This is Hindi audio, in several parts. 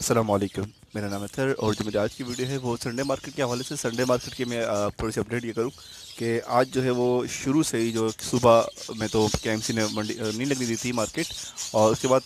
अस्सलाम वालेकुम। मेरा नाम है अतर और जो मेरी आज की वीडियो है वो संडे मार्केट के हवाले से संडे मार्केट की मैं थोड़ी सी अपडेट ये करूँ कि आज जो है वो शुरू से ही जो सुबह में तो केएमसी ने मंडी नहीं लगने दी थी मार्केट। और उसके बाद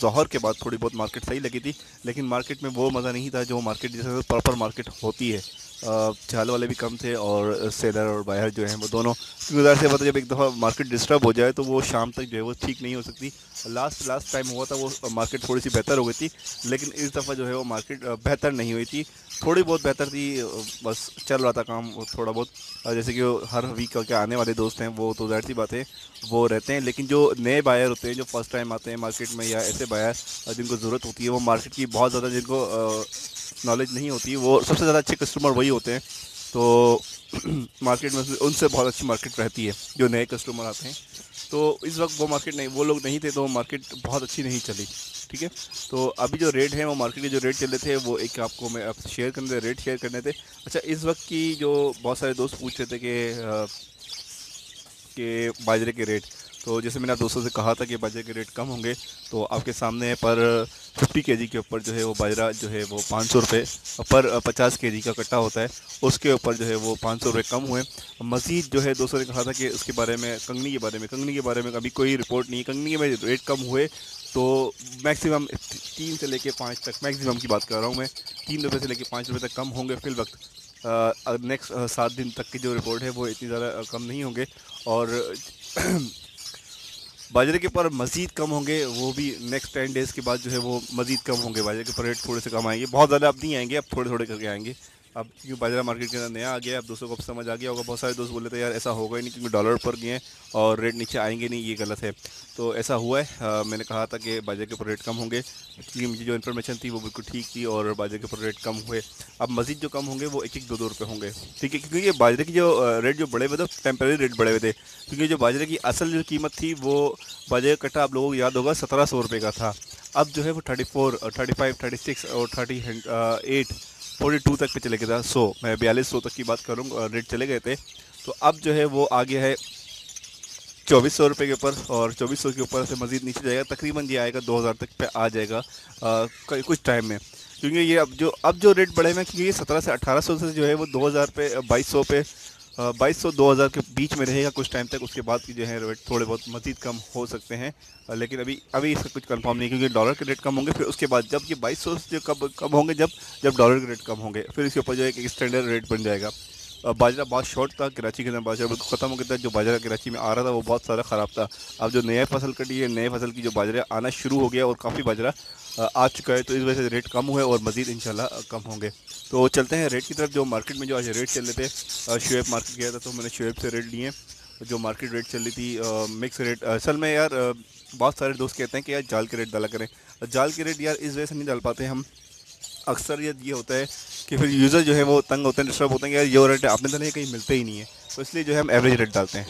ज़ोहर के बाद थोड़ी बहुत मार्केट सही लगी थी। लेकिन मार्केट में वो मज़ा नहीं था जो मार्केट जैसे प्रॉपर मार्केट होती है। चाल वाले भी कम थे और सेलर और बायर जो हैं वो दोनों, क्योंकि ज़ाहिर सी बात है जब एक दफ़ा मार्केट डिस्टर्ब हो जाए तो वो शाम तक जो है वो ठीक नहीं हो सकती। लास्ट लास्ट टाइम हुआ था वो मार्केट थोड़ी सी बेहतर हो गई थी। लेकिन इस दफ़ा जो है वो मार्केट बेहतर नहीं हुई थी। थोड़ी बहुत बेहतर थी, बस चल रहा था काम वो थोड़ा बहुत। जैसे कि वो हर वीक के आने वाले दोस्त हैं वो तो ज़ाहिर सी बात है वो रहते हैं। लेकिन जो नए बायर होते हैं जो फर्स्ट टाइम आते हैं मार्केट में, या ऐसे बायर जिनको ज़रूरत होती है वो मार्केट की बहुत ज़्यादा, जिनको नॉलेज नहीं होती, वो सबसे ज़्यादा अच्छे कस्टमर वही होते हैं। तो मार्केट में उनसे बहुत अच्छी मार्केट रहती है जो नए कस्टमर आते हैं। तो इस वक्त वो मार्केट नहीं, वो लोग नहीं थे तो मार्केट बहुत अच्छी नहीं चली। ठीक है। तो अभी जो रेट है वो मार्केट के जो रेट चल रहे थे वो एक आपको मैं अब शेयर करने रेट शेयर करने थे। अच्छा, इस वक्त की जो बहुत सारे दोस्त पूछ रहे थे कि बाजरे के रेट, तो जैसे मैंने आप दोस्तों से कहा था कि बाजरे के रेट कम होंगे, तो आपके सामने है। पर 50 kg के ऊपर जो है वो बाजरा जो है वो 500 रुपये पर 50 kg का कट्टा होता है, उसके ऊपर जो है वो 500 रुपये कम हुए। मज़ीद जो है दोस्तों ने कहा था कि उसके बारे में कंगनी के बारे में अभी कोई रिपोर्ट नहीं है। कंगनी में रेट कम हुए तो मैक्सिमम 3 से लेके 5 तक, मैक्सिमम की बात कर रहा हूँ मैं, 3 रुपये से लेके 5 रुपये तक कम होंगे फिल वक्त। नेक्स्ट 7 दिन तक की जो रिपोर्ट है वो इतनी ज़्यादा कम नहीं होंगे। और बाजरे के ऊपर मज़ीद कम होंगे, वो भी नेक्स्ट 10 डेज़ के बाद जो है वो मज़ीद कम होंगे। बाजरे के ऊपर रेट थोड़े से कम आएंगे, बहुत ज़्यादा अब नहीं आएंगे, अब थोड़े थोड़े करके आएंगे। अब क्योंकि बाजरा मार्केट के अंदर नया आ गया है, अब दोस्तों को अब समझ आ गया होगा। बहुत सारे दोस्त बोले थे यार ऐसा होगा ही नहीं क्योंकि डॉलर ऊपर गए हैं और रेट नीचे आएंगे नहीं, ये गलत है। तो ऐसा हुआ है। मैंने कहा था कि बाजरे के ऊपर रेट कम होंगे, क्योंकि मुझे जो इन्फॉर्मेशन थी वो बिल्कुल ठीक थी और बाजरे के ऊपर रेट कम हुए। अब मज़ीद जो कम होंगे वो एक एक 2-2 रुपये होंगे। ठीक है, क्योंकि ये बाजरे की जो रेट जो बढ़े हुए थे, टेम्परेरी रेट बढ़े हुए थे, क्योंकि जो बाजरे की असल जो कीमत थी वो बाजरे का कट्टा आप लोगों को याद होगा 1700 रुपये का था। अब जो है वो 34 और 35 36 और 38 42 तक पे चले गया था। 100, मैं 4200 तक की बात करूँ रेट चले गए थे। तो अब जो है वो आ गया है 2400 रुपये के ऊपर, और 2400 के ऊपर से मज़ीद नीचे जाएगा, तकरीबन ये आएगा 2000 तक पे आ जाएगा कुछ टाइम में। क्योंकि ये अब जो रेट बढ़े हुए हैं, क्योंकि ये 17 से 1800 से जो है वो 2000 पे 2200 पे 2200 2000 के बीच में रहेगा कुछ टाइम तक। उसके बाद की जो है रेट थोड़े बहुत मज़ीद कम हो सकते हैं। लेकिन अभी अभी इसका कुछ कंफर्म नहीं है, क्योंकि डॉलर के रेट कम होंगे, फिर उसके बाद जब ये 2200 जो कब कम होंगे, जब जब डॉलर के रेट कम होंगे, फिर इसके ऊपर जो है एक स्टैंडर्ड रेट बन जाएगा। बाजरा बहुत शॉर्ट था कराची के अंदर, बाजरा बिल्कुल ख़त्म हो गया था। जो बाजरा कराची में आ रहा था वो बहुत सारा ख़राब था। अब जो नया फसल कटी है, नए फसल की जो बाजरा आना शुरू हो गया और काफ़ी बाजरा आ चुका है, तो इस वजह से रेट कम हुए और मज़ीद इंशाल्लाह कम होंगे। तो चलते हैं रेट की तरफ। जो मार्केट में जो आज रेट चल रहे थे, शुएब मार्केट गया था तो मैंने शुएब से रेट लिए। जो मार्केट रेट चल रही थी मिक्स रेट, असल में यार बहुत सारे दोस्त कहते हैं कि यार जाल के रेट डाला करें। जाल के रेट यार इस वजह से नहीं डाल पाते हम। अक्सर ये होता है कि फिर यूज़र जो है वो तंग होते हैं, डिस्टर्ब होते हैं कि यार ये रेट आपने तो नहीं, कहीं मिलते ही नहीं है, तो इसलिए जो है हम एवरेज रेट डालते हैं।